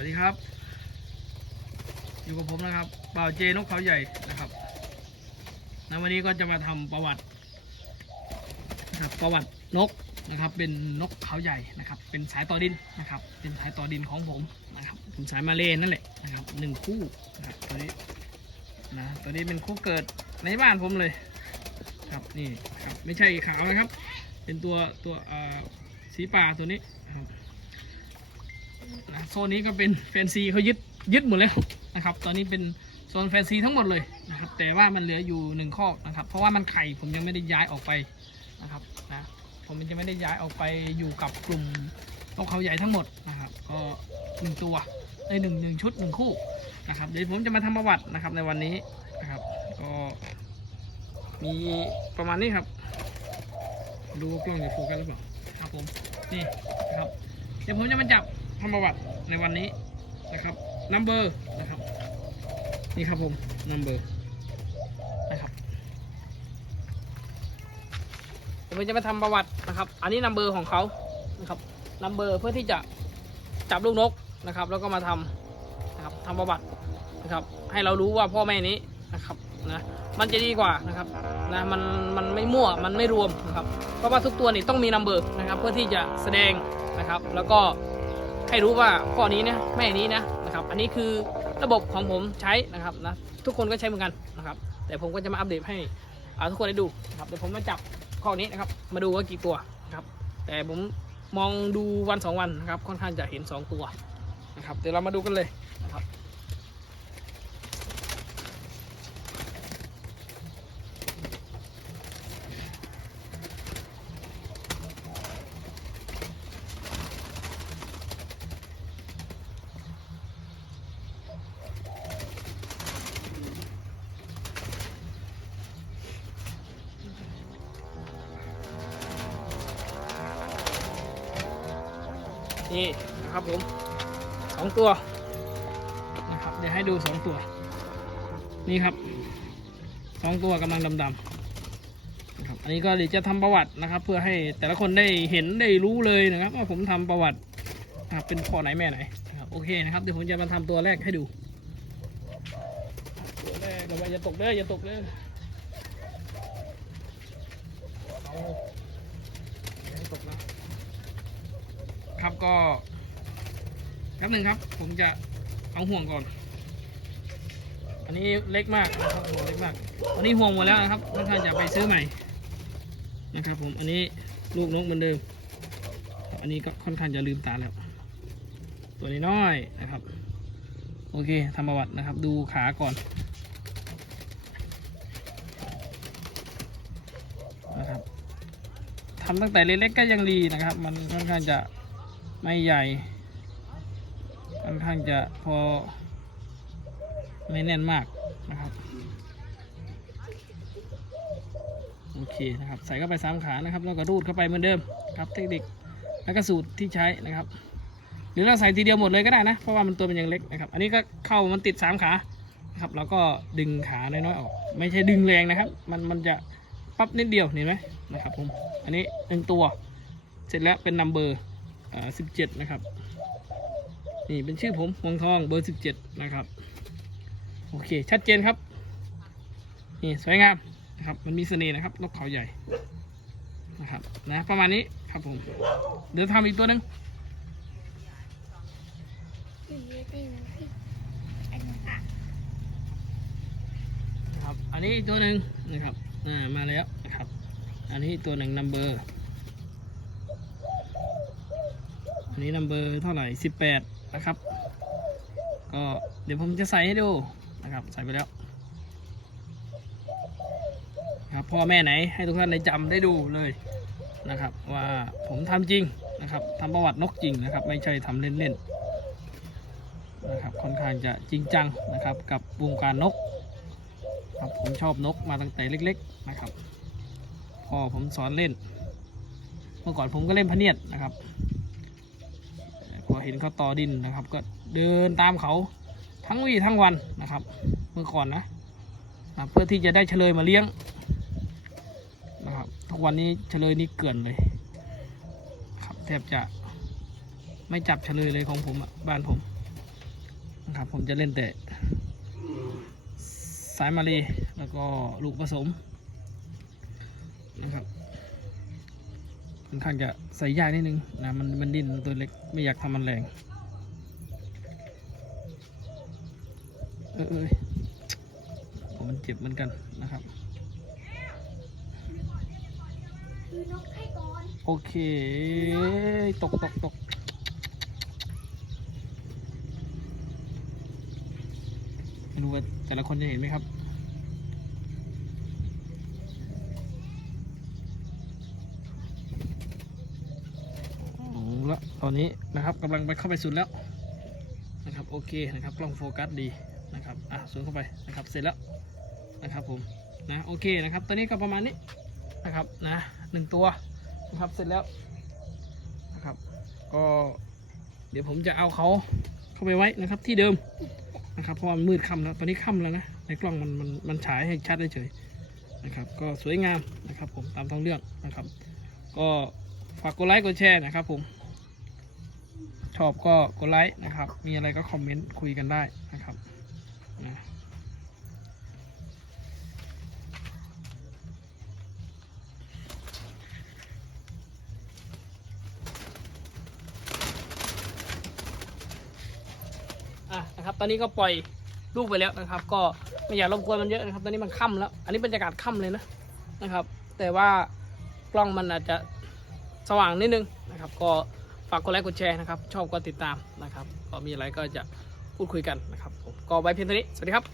วัสดีครับ อยู่กับผมนะครับบ่าวเจนกเขาใหญ่นะครับในวันนี้ก็จะมาทำประวัตินะครับประวัตินกนะครับ เป็นนกเขาใหญ่นะครับ เป็นสายต่อดินนะครับ เป็นสายต่อดินของผมนะครับเป็นสายมาเลนั่นแหละนะครับหนึ่งคู่นะครับตัวนี้นะตัวนี้เป็นคู่เกิดในบ้านผมเลยครับนี่ครับไม่ใช่ขาวนะครับ เป็นตัวตัวอ่อสีป่าตัวนี้นะครับ นะโซนนี้ก็เป็นแฟนซีเขายึดยึดหมดแล้วนะครับ ตอนนี้เป็นโซนแฟนซีทั้งหมดเลยนะครับ แต่ว่ามันเหลืออยู่หนึ่งข้อนะครับ เพราะว่ามันไข่ผมยังไม่ได้ย้ายออกไปนะครับนะผมยังไม่ได้ย้ายออกไปอยู่กับกลุ่มนกเขาใหญ่ทั้งหมดนะครับก็หนึ่งตัวในหนึ่งหนึ่งชุดหนึ่งคู่นะครับเดี๋ยวผมจะมาทำประวัตินะครับในวันนี้นะครับก็มีประมาณนี้ครับ ดูกล้องจะโฟกัสหรือเปล่าครับผมนี่นะครับเดี๋ยวผมจะมาจับ ทำประวัติในวันนี้นะครับนัมเบอร์นะครับนี่ครับผมนัมเบอร์นะครับเดี๋ยวผมจะมาทำประวัตินะครับ อันนี้นัมเบอร์ของเขานะครับนัมเบอร์เพื่อที่จะจับลูกนกนะครับ แล้วก็มาทำนะครับทำประวัตินะครับ ให้เรารู้ว่าพ่อแม่นี้นะครับนะมันจะดีกว่านะครับนะมันมันไม่มั่วมันไม่รวมนะครับเพราะว่าทุกตัวนี่ต้องมีนัมเบอร์นะครับ เพื่อที่จะแสดงนะครับ แล้วก็ ให้รู้ว่าข้อนี้นะแม่นี้นะนะครับ อันนี้คือระบบของผมใช้นะครับนะทุกคนก็ใช้เหมือนกันนะครับ แต่ผมก็จะมาอัปเดตให้ทุกคนได้ดูนะครับเดี๋ยวผมมาจับข้อนี้นะครับ มาดูว่ากี่ตัวนะครับ แต่ผมมองดูวันสองวันนะครับค่อนข้างจะเห็นสองตัวนะครับ เดี๋ยวเรามาดูกันเลยนะครับ นี่นะครับผมสองตัวนะครับเดี๋ยวให้ดูสองตัว นี่ครับสองตัวกำลังดำๆนะครับอันนี้ก็เดี๋ยวจะทำประวัตินะครับ เพื่อให้แต่ละคนได้เห็นได้รู้เลยนะครับว่าผมทำประวัตินะครับเป็นพ่อไหนแม่ไหนนะครับโอเคนะครับเดี๋ยวผมจะมาทำตัวแรกให้ดูตัวแรกระวังอย่าตกเด้ออย่าตกเด้อเอาอย่าให้ตกนะ ครับก็แป๊บหนึ่งครับ ผมจะเอาห่วงก่อน อันนี้เล็กมากนะครับห่วงเล็กมาก อันนี้ห่วงหมดแล้วนะครับค่อนข้างจะไปซื้อใหม่นะครับ ผมอันนี้ลูกนกเหมือนเดิม อันนี้ก็ค่อนข้างจะลืมตาแล้ว ตัวนี้น้อยนะครับ โอเคทำประวัตินะครับ ดูขาก่อนนะครับทำตั้งแต่เล็กๆก็ยังดีนะครับ มันค่อนข้างจะ ไม่ใหญ่ค่อนข้างจะพอไม่แน่นมากนะครับโอเคนะครับใส่เข้าไปสามขานะครับแล้วก็รูดเข้าไปเหมือนเดิมครับเทคนิคแล้วก็สูตรที่ใช้นะครับ หรือเราใส่ทีเดียวหมดเลยก็ได้นะ เพราะว่ามันตัวมันยังเล็กนะครับ อันนี้ก็เข้ามันติดสามขาครับเราก็ดึงขาน้อยๆออก ไม่ใช่ดึงแรงนะครับ มันมันจะปั๊บนิดเดียวเห็นไหมนะครับผมอันนี้หนึ่งตัว เสร็จแล้วเป็นนัมเบอร์ อ่าสิบเจ็ดนะครับนี่เป็นชื่อผมวงทองเบอร์สิบเจ็ดนะครับโอเคชัดเจนครับนี่สวยงามนะครับมันมีเสน่ห์นะครับนกเขาใหญ่นะครับนะประมาณนี้ครับผมเดี๋ยวทำอีกตัวหนึ่งครับอันนี้ตัวหนึ่งนะครับอ่ามาแล้วนะครับ อันนี้ตัวหนึ่งนัมเบอร์ อั นี้นัมเบอร์เท่าไหร่สิบแปดนะครับ ก็เดี๋ยวผมจะใส่ให้ดูนะครับ ใส่ไปแล้วครับพ่อแม่ไหนให้ทุกท่านได้จำได้ดูเลยนะครับ ว่าผมทำจริงนะครับทำประวัตินกจริงนะครับ ไม่ใช่ทำเล่นๆนะครับค่อนข้างจะจริงจังนะครับ กับวงการนกครับผมชอบนกมาตั้งแต่เล็ก ๆนะครับพ่อผมสอนเล่น เมื่อก่อนผมก็เล่นพเนียดนะครับ พอเห็นเขาต่อดินนะครับ ก็เดินตามเขาทั้งวี่ทั้งวันนะครับเมื่อก่อนนะนะเพื่อที่จะได้เฉลยมาเลี้ยงนะครับทุกวันนี้เฉลยนี่เกลื่อนเลยครับแทบจะไม่จับเฉลยเลยของผมบ้านผมนะครับผมจะเล่นแต่สายมาลยแล้วก็ลูกผสมนะครับ ค่อนข้างจะใส่ยากนิดนึงนะมันมันดิ้นตัวเล็กไม่อยากทำมันแรงเออเอยผมมันเจ็บเหมือนกันนะครับโอเค ตกตกตกไม่รู้ว่าแต่ละคนจะเห็นไหมครับ เอาละ ตอนนี้นะครับกำลังไปเข้าไปสุดแล้วนะครับโอเคนะครับกล้องโฟกัสดีนะครับอะสูงเข้าไปนะครับเสร็จแล้วนะครับผมนะโอเคนะครับตอนนี้ก็ประมาณนี้นะครับนะหนึ่งตัวนะครับเสร็จแล้วนะครับก็เดี๋ยวผมจะเอาเขาเข้าไปไว้นะครับที่เดิมนะครับเพราะว่ามันมืดค่ำแล้วตอนนี้ค่ำแล้วนะในกล้องมันมันมันฉายให้ชัดเฉยนะครับก็สวยงามนะครับผมตามท้องเรื่องนะครับ ก็ฝากกดไลค์กดแชร์นะครับผม อบก็กดไลค์นะครับ มีอะไรก็คอมเมนต์คุยกันได้นะครับนะอะนะครับ ตอนนี้ก็ปล่อยลูกไปแล้วนะครับ ก็ไม่อยากรบกวนมันเยอะนะครับ ตอนนี้มันค่ำแล้ว อันนี้บรรยากาศค่ำเลยนะนะครับ แต่ว่ากล้องมันอาจจะสว่างนิดนึงนะครับ ก็ ฝากกดไลค์กดแชร์นะครับ ชอบก็ติดตามนะครับ ก็มีอะไรก็จะพูดคุยกันนะครับผมก็ไว้เพียงเท่านี้ สวัสดีครับ